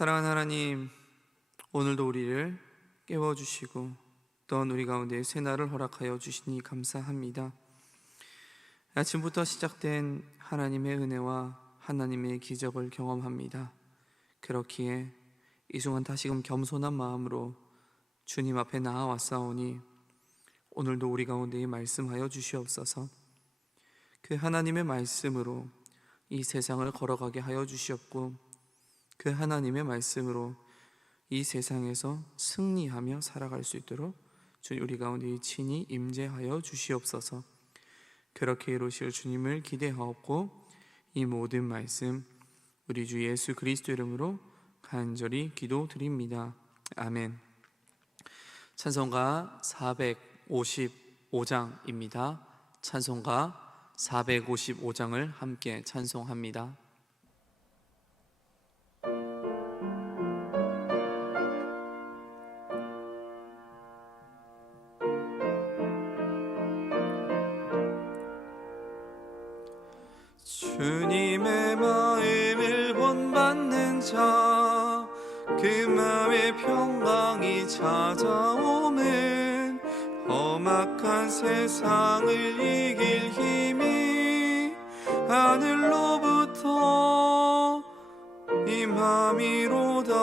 사랑하는 하나님, 오늘도 우리를 깨워주시고 또한 우리 가운데 새날을 허락하여 주시니 감사합니다. 아침부터 시작된 하나님의 은혜와 하나님의 기적을 경험합니다. 그렇기에 이 순간 다시금 겸손한 마음으로 주님 앞에 나아왔사오니 오늘도 우리 가운데 말씀하여 주시옵소서. 그 하나님의 말씀으로 이 세상을 걸어가게 하여 주시옵고 그 하나님의 말씀으로 이 세상에서 승리하며 살아갈 수 있도록 주님 우리 가운데 친히 임재하여 주시옵소서. 그렇게 이루실 주님을 기대하옵고 이 모든 말씀 우리 주 예수 그리스도 이름으로 간절히 기도드립니다. 아멘. 찬송가 455장입니다. 찬송가 455장을 함께 찬송합니다. 주님의 마음을 본받는 자, 그 마음의 평강이 찾아오면 험악한 세상을 이길 힘이 하늘로부터 임함이로다.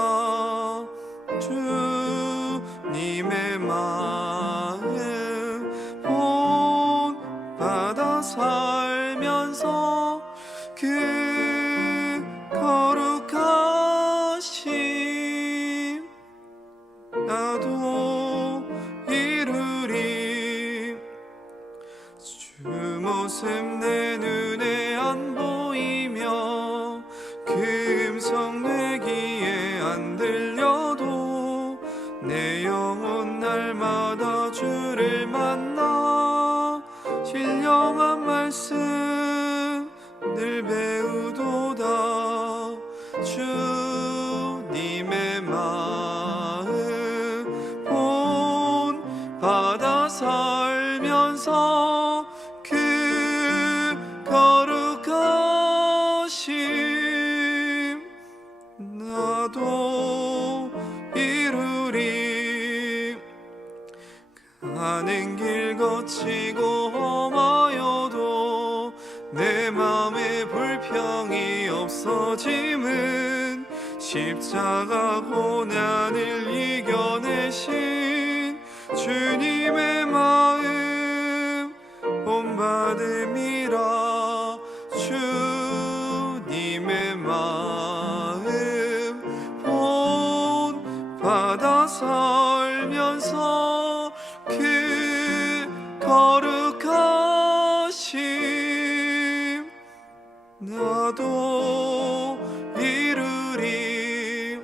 주님의 마음 본받아 살면서 그 거룩하심 나도 이루리. 주 모습 내 눈에 안 보이며 그 음성 내 귀에 안 들려도 내 영혼 날마다 주를 만나 신령한 말씀 늘 배우도다. 주님의 마음 본받아 살면서 그 거룩하심 나도 이루리. 가는 길 거치고 험하여도 내 맘에 불평이 없어짐은 십자가 고난을 이겨내신 주님의 마음 본받음이라. 주님의 마음 본받아 살면서 그 거룩하심 나도 이루리.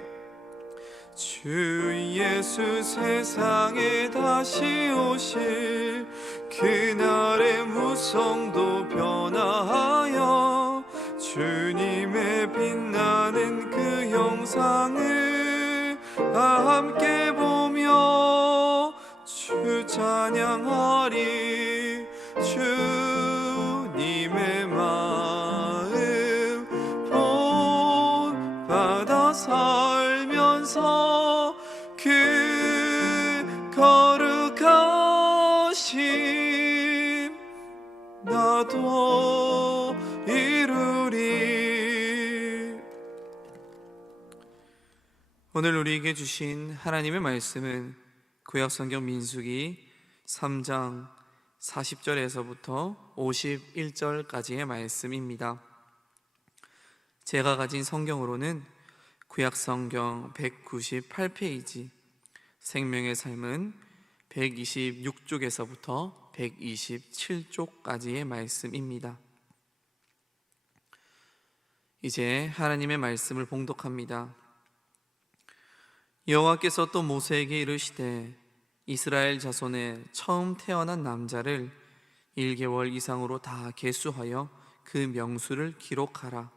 주 예수 세상에 다시 오실 그날의 무성도 변화하여 주님의 빛나는 그 형상을 함께 보며 주 찬양하리. 주님의 마음 본받아 살면서 그 거룩하심 나도 이루리. 오늘 우리에게 주신 하나님의 말씀은 구약성경 민수기 3장 40절에서부터 51절까지의 말씀입니다. 제가 가진 성경으로는 구약성경 198페이지, 생명의 삶은 126쪽에서부터 127쪽까지의 말씀입니다. 이제 하나님의 말씀을 봉독합니다. 여호와께서 또 모세에게 이르시되 이스라엘 자손의 처음 태어난 남자를 1개월 이상으로 다 계수하여 그 명수를 기록하라.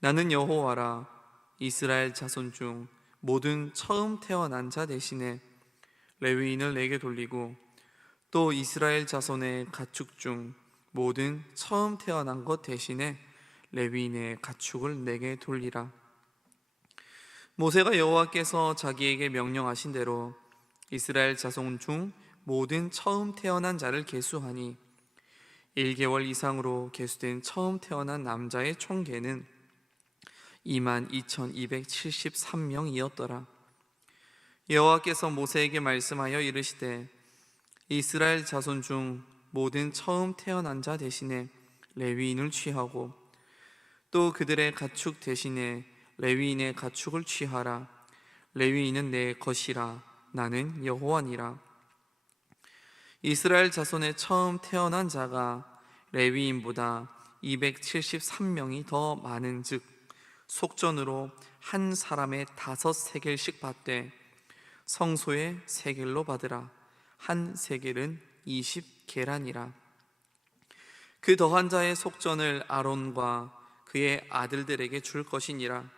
나는 여호와라. 이스라엘 자손 중 모든 처음 태어난 자 대신에 레위인을 내게 돌리고 또 이스라엘 자손의 가축 중 모든 처음 태어난 것 대신에 레위인의 가축을 내게 돌리라. 모세가 여호와께서 자기에게 명령하신 대로 이스라엘 자손 중 모든 처음 태어난 자를 계수하니 1개월 이상으로 계수된 처음 태어난 남자의 총계는 22,273명이었더라. 여호와께서 모세에게 말씀하여 이르시되 이스라엘 자손 중 모든 처음 태어난 자 대신에 레위인을 취하고 또 그들의 가축 대신에 레위인의 가축을 취하라. 레위인은 내 것이라. 나는 여호와니라. 이스라엘 자손의 처음 태어난 자가 레위인보다 273명이 더 많은즉 속전으로 한 사람의 5세겔씩 받되 성소의 세겔로 받으라. 한 세겔은 20계란이라. 그 더한 자의 속전을 아론과 그의 아들들에게 줄 것이니라.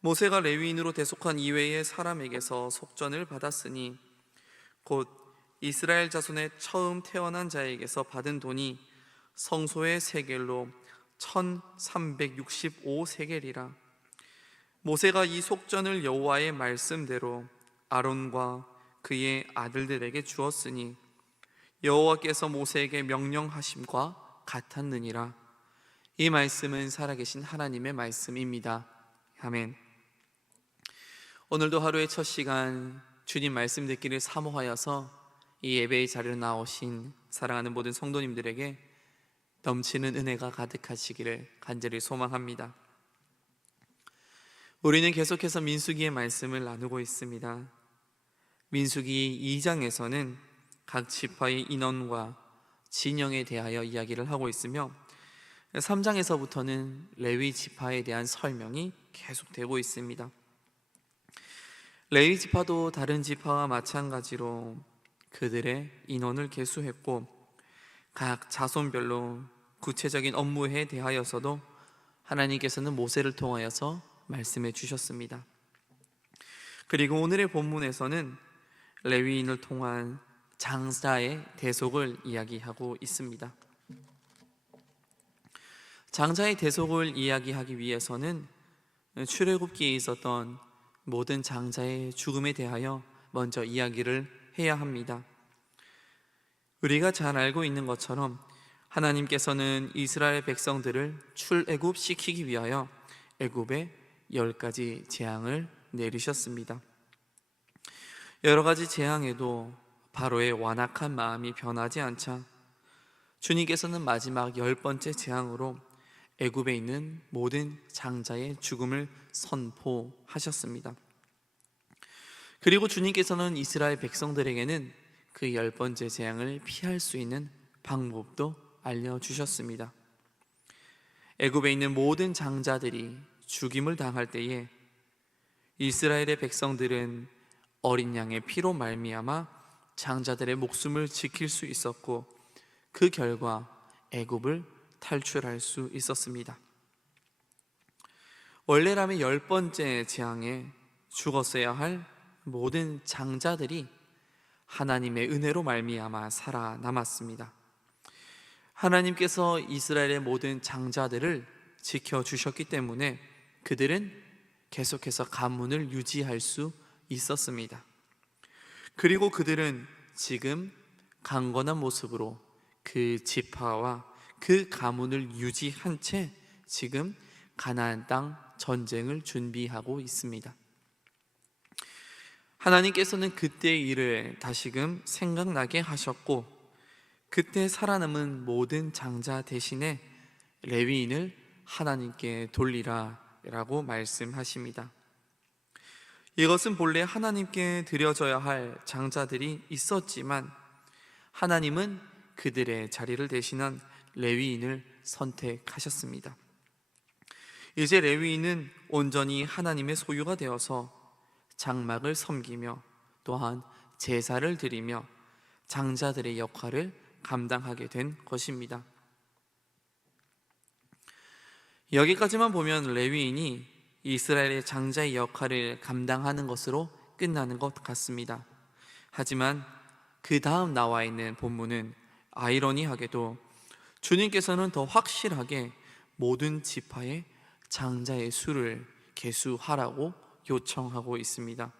모세가 레위인으로 대속한 이외의 사람에게서 속전을 받았으니 곧 이스라엘 자손의 처음 태어난 자에게서 받은 돈이 성소의 세겔로 1365세겔이라. 모세가 이 속전을 여호와의 말씀대로 아론과 그의 아들들에게 주었으니 여호와께서 모세에게 명령하심과 같았느니라. 이 말씀은 살아계신 하나님의 말씀입니다. 아멘. 오늘도 하루의 첫 시간 주님 말씀 듣기를 사모하여서 이 예배의 자리로 나오신 사랑하는 모든 성도님들에게 넘치는 은혜가 가득하시기를 간절히 소망합니다. 우리는 계속해서 민수기의 말씀을 나누고 있습니다. 민수기 2장에서는 각 지파의 인원과 진영에 대하여 이야기를 하고 있으며 3장에서부터는 레위 지파에 대한 설명이 계속되고 있습니다. 레위 지파도 다른 지파와 마찬가지로 그들의 인원을 계수했고 각 자손별로 구체적인 업무에 대하여서도 하나님께서는 모세를 통하여서 말씀해 주셨습니다. 그리고 오늘의 본문에서는 레위인을 통한 장자의 대속을 이야기하고 있습니다. 장자의 대속을 이야기하기 위해서는 출애굽기에 있었던 모든 장자의 죽음에 대하여 먼저 이야기를 해야 합니다. 우리가 잘 알고 있는 것처럼 하나님께서는 이스라엘 백성들을 출애굽시키기 위하여 애굽에 10가지 재앙을 내리셨습니다. 여러 가지 재앙에도 바로의 완악한 마음이 변하지 않자 주님께서는 마지막 10번째 재앙으로 애굽에 있는 모든 장자의 죽음을 선포하셨습니다. 그리고 주님께서는 이스라엘 백성들에게는 그 10번째 재앙을 피할 수 있는 방법도 알려주셨습니다. 애굽에 있는 모든 장자들이 죽임을 당할 때에 이스라엘의 백성들은 어린 양의 피로 말미암아 장자들의 목숨을 지킬 수 있었고 그 결과 애굽을 탈출할 수 있었습니다. 원래라면 10번째 재앙에 죽었어야 할 모든 장자들이 하나님의 은혜로 말미암아 살아남았습니다. 하나님께서 이스라엘의 모든 장자들을 지켜주셨기 때문에 그들은 계속해서 가문을 유지할 수 있었습니다. 그리고 그들은 지금 강건한 모습으로 그 지파와 그 가문을 유지한 채 지금 가나안 땅 전쟁을 준비하고 있습니다. 하나님께서는 그때의 일을 다시금 생각나게 하셨고 그때 살아남은 모든 장자 대신에 레위인을 하나님께 돌리라 라고 말씀하십니다. 이것은 본래 하나님께 드려져야 할 장자들이 있었지만 하나님은 그들의 자리를 대신한 레위인을 선택하셨습니다. 이제 레위인은 온전히 하나님의 소유가 되어서 장막을 섬기며 또한 제사를 드리며 장자들의 역할을 감당하게 된 것입니다. 여기까지만 보면 레위인이 이스라엘의 장자의 역할을 감당하는 것으로 끝나는 것 같습니다. 하지만 그 다음 나와 있는 본문은 아이러니하게도 주님께서는 더 확실하게 모든 지파의 장자의 수를 계수하라고 요청하고 있습니다.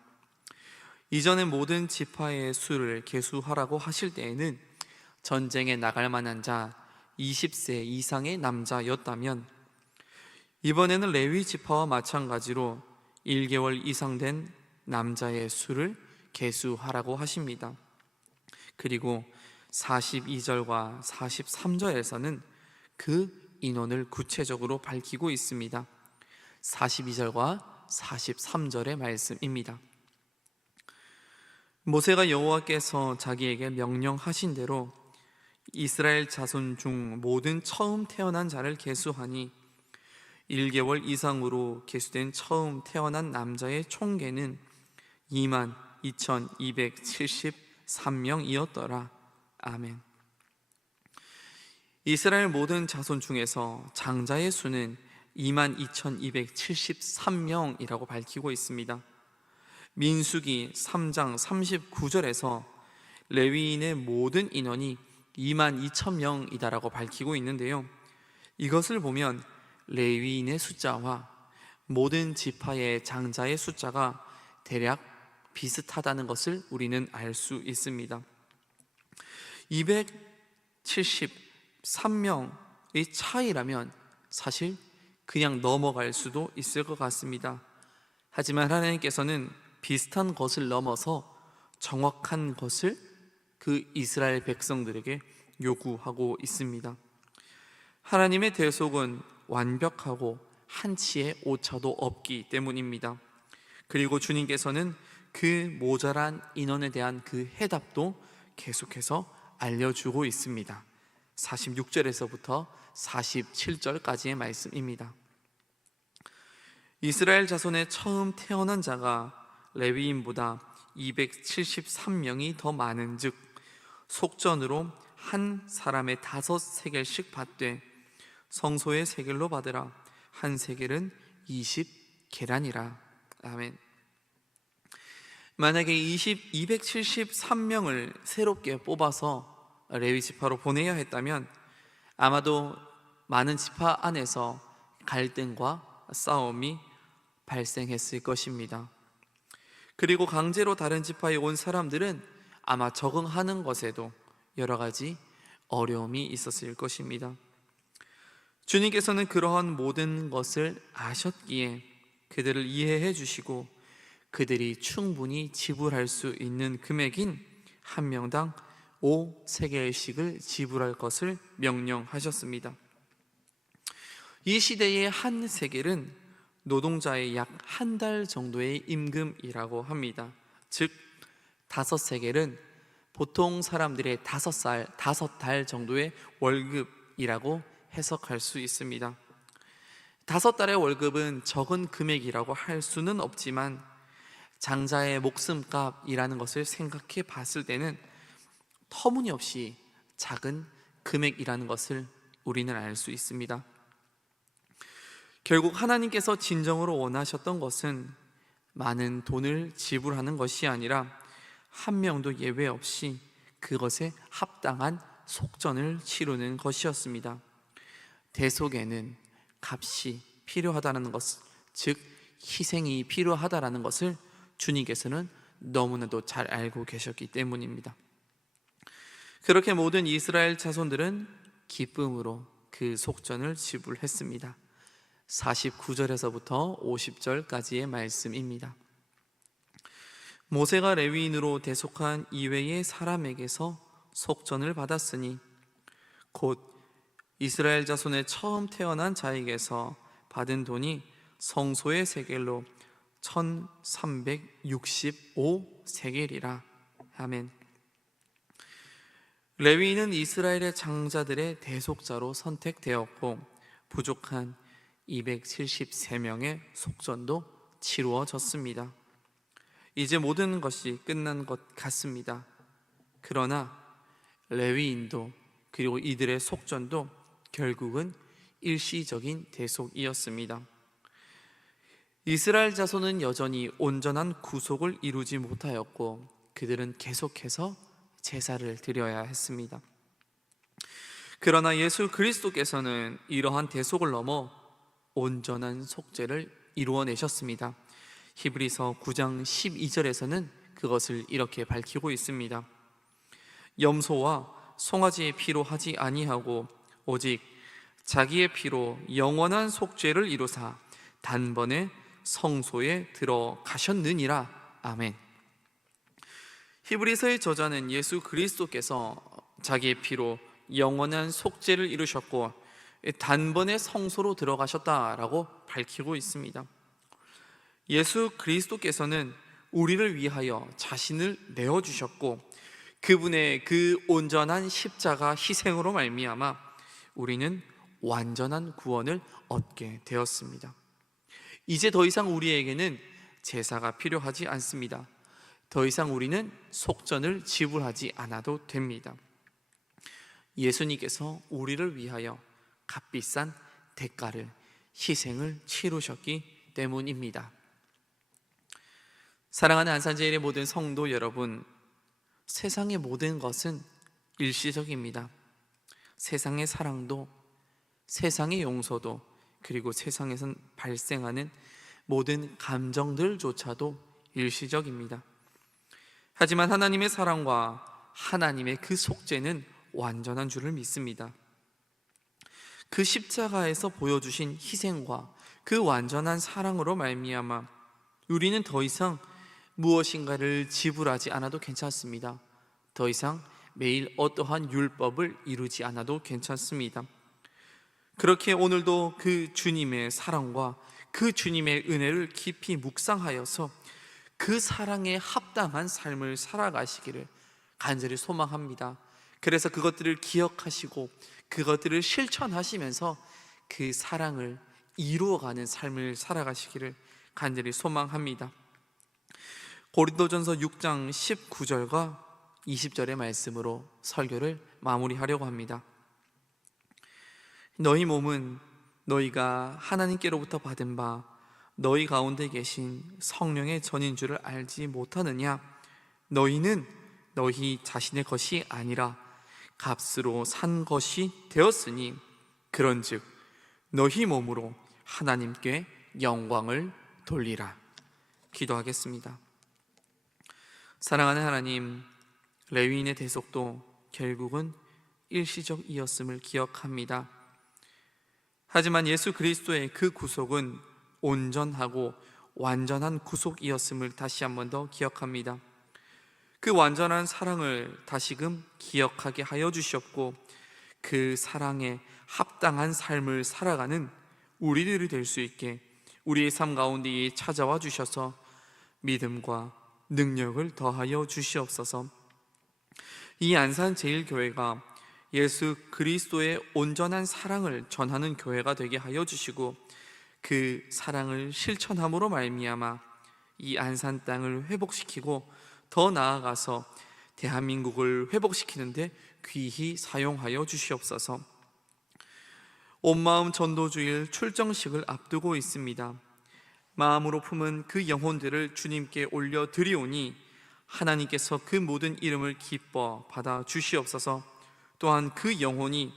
이전에 모든 지파의 수를 계수하라고 하실 때에는 전쟁에 나갈 만한 자 20세 이상의 남자였다면, 이번에는 레위 지파와 마찬가지로 1개월 이상 된 남자의 수를 계수하라고 하십니다. 그리고 42절과 43절에서는 그 인원을 구체적으로 밝히고 있습니다. 42절과 43절의 말씀입니다. 모세가 여호와께서 자기에게 명령하신 대로 이스라엘 자손 중 모든 처음 태어난 자를 계수하니 1개월 이상으로 계수된 처음 태어난 남자의 총계는 22,273명이었더라. 아멘. 이스라엘 모든 자손 중에서 장자의 수는 22,273명이라고 밝히고 있습니다. 민수기 3장 39절에서 레위인의 모든 인원이 22,000명이다라고 밝히고 있는데요, 이것을 보면 레위인의 숫자와 모든 지파의 장자의 숫자가 대략 비슷하다는 것을 우리는 알 수 있습니다. 273명의 차이라면 사실 그냥 넘어갈 수도 있을 것 같습니다. 하지만 하나님께서는 비슷한 것을 넘어서 정확한 것을 그 이스라엘 백성들에게 요구하고 있습니다. 하나님의 대속은 완벽하고 한치의 오차도 없기 때문입니다. 그리고 주님께서는 그 모자란 인원에 대한 그 해답도 계속해서 알려주고 있습니다. 46절에서부터 47절까지의 말씀입니다. 이스라엘 자손의 처음 태어난 자가 레위인보다 273명이 더 많은 즉 속전으로 한 사람의 5세겔씩 받되 성소의 세겔로 받으라. 한 세겔은 20계란이라. 아멘. 만약에 273명을 새롭게 뽑아서 레위 지파로 보내야 했다면 아마도 많은 지파 안에서 갈등과 싸움이 발생했을 것입니다. 그리고 강제로 다른 지파에 온 사람들은 아마 적응하는 것에도 여러 가지 어려움이 있었을 것입니다. 주님께서는 그러한 모든 것을 아셨기에 그들을 이해해 주시고 그들이 충분히 지불할 수 있는 금액인 한 명당 5세겔씩을 지불할 것을 명령하셨습니다. 이 시대의 한 세겔은 노동자의 약 한 달 정도의 임금이라고 합니다. 즉 5세겔은 보통 사람들의 5달 정도의 월급이라고 해석할 수 있습니다. 5달의 월급은 적은 금액이라고 할 수는 없지만 장자의 목숨값이라는 것을 생각해 봤을 때는 터무니없이 작은 금액이라는 것을 우리는 알 수 있습니다. 결국 하나님께서 진정으로 원하셨던 것은 많은 돈을 지불하는 것이 아니라 한 명도 예외 없이 그것에 합당한 속전을 치르는 것이었습니다. 대속에는 값이 필요하다는 것, 즉 희생이 필요하다는 것을 주님께서는 너무나도 잘 알고 계셨기 때문입니다. 그렇게 모든 이스라엘 자손들은 기쁨으로 그 속전을 지불했습니다. 49절에서부터 50절까지의 말씀입니다. 모세가 레위인으로 대속한 이외의 사람에게서 속전을 받았으니 곧 이스라엘 자손의 처음 태어난 자에게서 받은 돈이 성소의 세겔로 1365세겔이라. 아멘. 레위인은 이스라엘의 장자들의 대속자로 선택되었고 부족한 273명의 속전도 치루어졌습니다. 이제 모든 것이 끝난 것 같습니다. 그러나 레위인도 그리고 이들의 속전도 결국은 일시적인 대속이었습니다. 이스라엘 자손은 여전히 온전한 구속을 이루지 못하였고 그들은 계속해서 제사를 드려야 했습니다. 그러나 예수 그리스도께서는 이러한 대속을 넘어 온전한 속죄를 이루어내셨습니다. 히브리서 9장 12절에서는 그것을 이렇게 밝히고 있습니다. 염소와 송아지의 피로 하지 아니하고 오직 자기의 피로 영원한 속죄를 이루사 단번에 성소에 들어가셨느니라. 아멘. 히브리서의 저자는 예수 그리스도께서 자기의 피로 영원한 속죄를 이루셨고 단번에 성소로 들어가셨다라고 밝히고 있습니다. 예수 그리스도께서는 우리를 위하여 자신을 내어주셨고 그분의 그 온전한 십자가 희생으로 말미암아 우리는 완전한 구원을 얻게 되었습니다. 이제 더 이상 우리에게는 제사가 필요하지 않습니다. 더 이상 우리는 속전을 지불하지 않아도 됩니다. 예수님께서 우리를 위하여 값비싼 대가를, 희생을 치르셨기 때문입니다. 사랑하는 안산제일의 모든 성도 여러분, 세상의 모든 것은 일시적입니다. 세상의 사랑도, 세상의 용서도, 그리고 세상에서 발생하는 모든 감정들조차도 일시적입니다. 하지만 하나님의 사랑과 하나님의 그 속죄는 완전한 줄을 믿습니다. 그 십자가에서 보여주신 희생과 그 완전한 사랑으로 말미암아 우리는 더 이상 무엇인가를 지불하지 않아도 괜찮습니다. 더 이상 매일 어떠한 율법을 이루지 않아도 괜찮습니다. 그렇게 오늘도 그 주님의 사랑과 그 주님의 은혜를 깊이 묵상하여서 그 사랑에 합당한 삶을 살아가시기를 간절히 소망합니다. 그래서 그것들을 기억하시고 그것들을 실천하시면서 그 사랑을 이루어가는 삶을 살아가시기를 간절히 소망합니다. 고린도전서 6장 19절과 20절의 말씀으로 설교를 마무리하려고 합니다. 너희 몸은 너희가 하나님께로부터 받은 바 너희 가운데 계신 성령의 전인 줄을 알지 못하느냐? 너희는 너희 자신의 것이 아니라 값으로 산 것이 되었으니 그런즉 너희 몸으로 하나님께 영광을 돌리라. 기도하겠습니다. 사랑하는 하나님, 레위인의 대속도 결국은 일시적이었음을 기억합니다. 하지만 예수 그리스도의 그 구속은 온전하고 완전한 구속이었음을 다시 한 번 더 기억합니다. 그 완전한 사랑을 다시금 기억하게 하여 주셨고 그 사랑에 합당한 삶을 살아가는 우리들이 될 수 있게 우리의 삶 가운데 찾아와 주셔서 믿음과 능력을 더하여 주시옵소서. 이 안산제일교회가 예수 그리스도의 온전한 사랑을 전하는 교회가 되게 하여 주시고 그 사랑을 실천함으로 말미암아 이 안산 땅을 회복시키고 더 나아가서 대한민국을 회복시키는데 귀히 사용하여 주시옵소서. 온마음 전도주일 출정식을 앞두고 있습니다. 마음으로 품은 그 영혼들을 주님께 올려드리오니 하나님께서 그 모든 이름을 기뻐 받아 주시옵소서. 또한 그 영혼이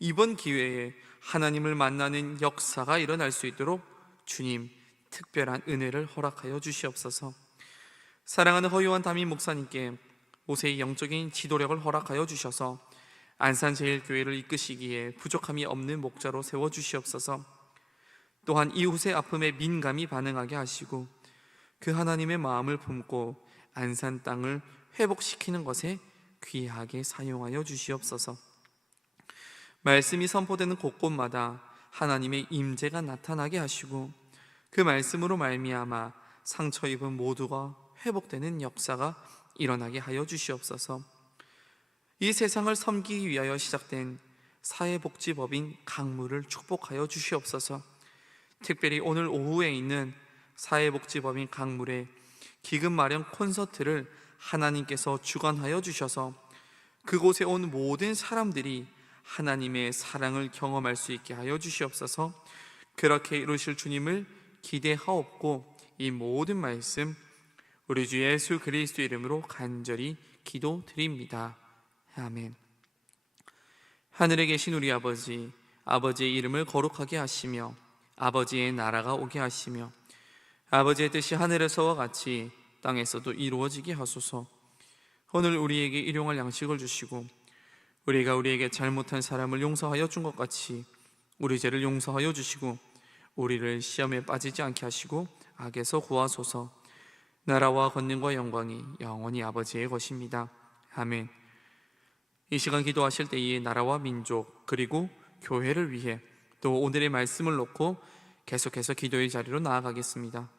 이번 기회에 하나님을 만나는 역사가 일어날 수 있도록 주님 특별한 은혜를 허락하여 주시옵소서. 사랑하는 허요한 담임 목사님께 모세의 영적인 지도력을 허락하여 주셔서 안산제일교회를 이끄시기에 부족함이 없는 목자로 세워주시옵소서. 또한 이웃의 아픔에 민감히 반응하게 하시고 그 하나님의 마음을 품고 안산 땅을 회복시키는 것에 귀하게 사용하여 주시옵소서. 말씀이 선포되는 곳곳마다 하나님의 임재가 나타나게 하시고 그 말씀으로 말미암아 상처 입은 모두가 회복되는 역사가 일어나게 하여 주시옵소서. 이 세상을 섬기기 위하여 시작된 사회복지법인 강물을 축복하여 주시옵소서. 특별히 오늘 오후에 있는 사회복지법인 강물의 기금 마련 콘서트를 하나님께서 주관하여 주셔서 그곳에 온 모든 사람들이 하나님의 사랑을 경험할 수 있게 하여 주시옵소서. 그렇게 이루실 주님을 기대하옵고 이 모든 말씀 우리 주 예수 그리스도 이름으로 간절히 기도드립니다. 아멘. 하늘에 계신 우리 아버지, 아버지의 이름을 거룩하게 하시며 아버지의 나라가 오게 하시며 아버지의 뜻이 하늘에서와 같이 땅에서도 이루어지게 하소서. 오늘 우리에게 일용할 양식을 주시고 우리가 우리에게 잘못한 사람을 용서하여 준 것 같이 우리 죄를 용서하여 주시고 우리를 시험에 빠지지 않게 하시고 악에서 구하소서. 나라와 권능과 영광이 영원히 아버지의 것입니다. 아멘. 이 시간 기도하실 때에 나라와 민족 그리고 교회를 위해 또 오늘의 말씀을 놓고 계속해서 기도의 자리로 나아가겠습니다.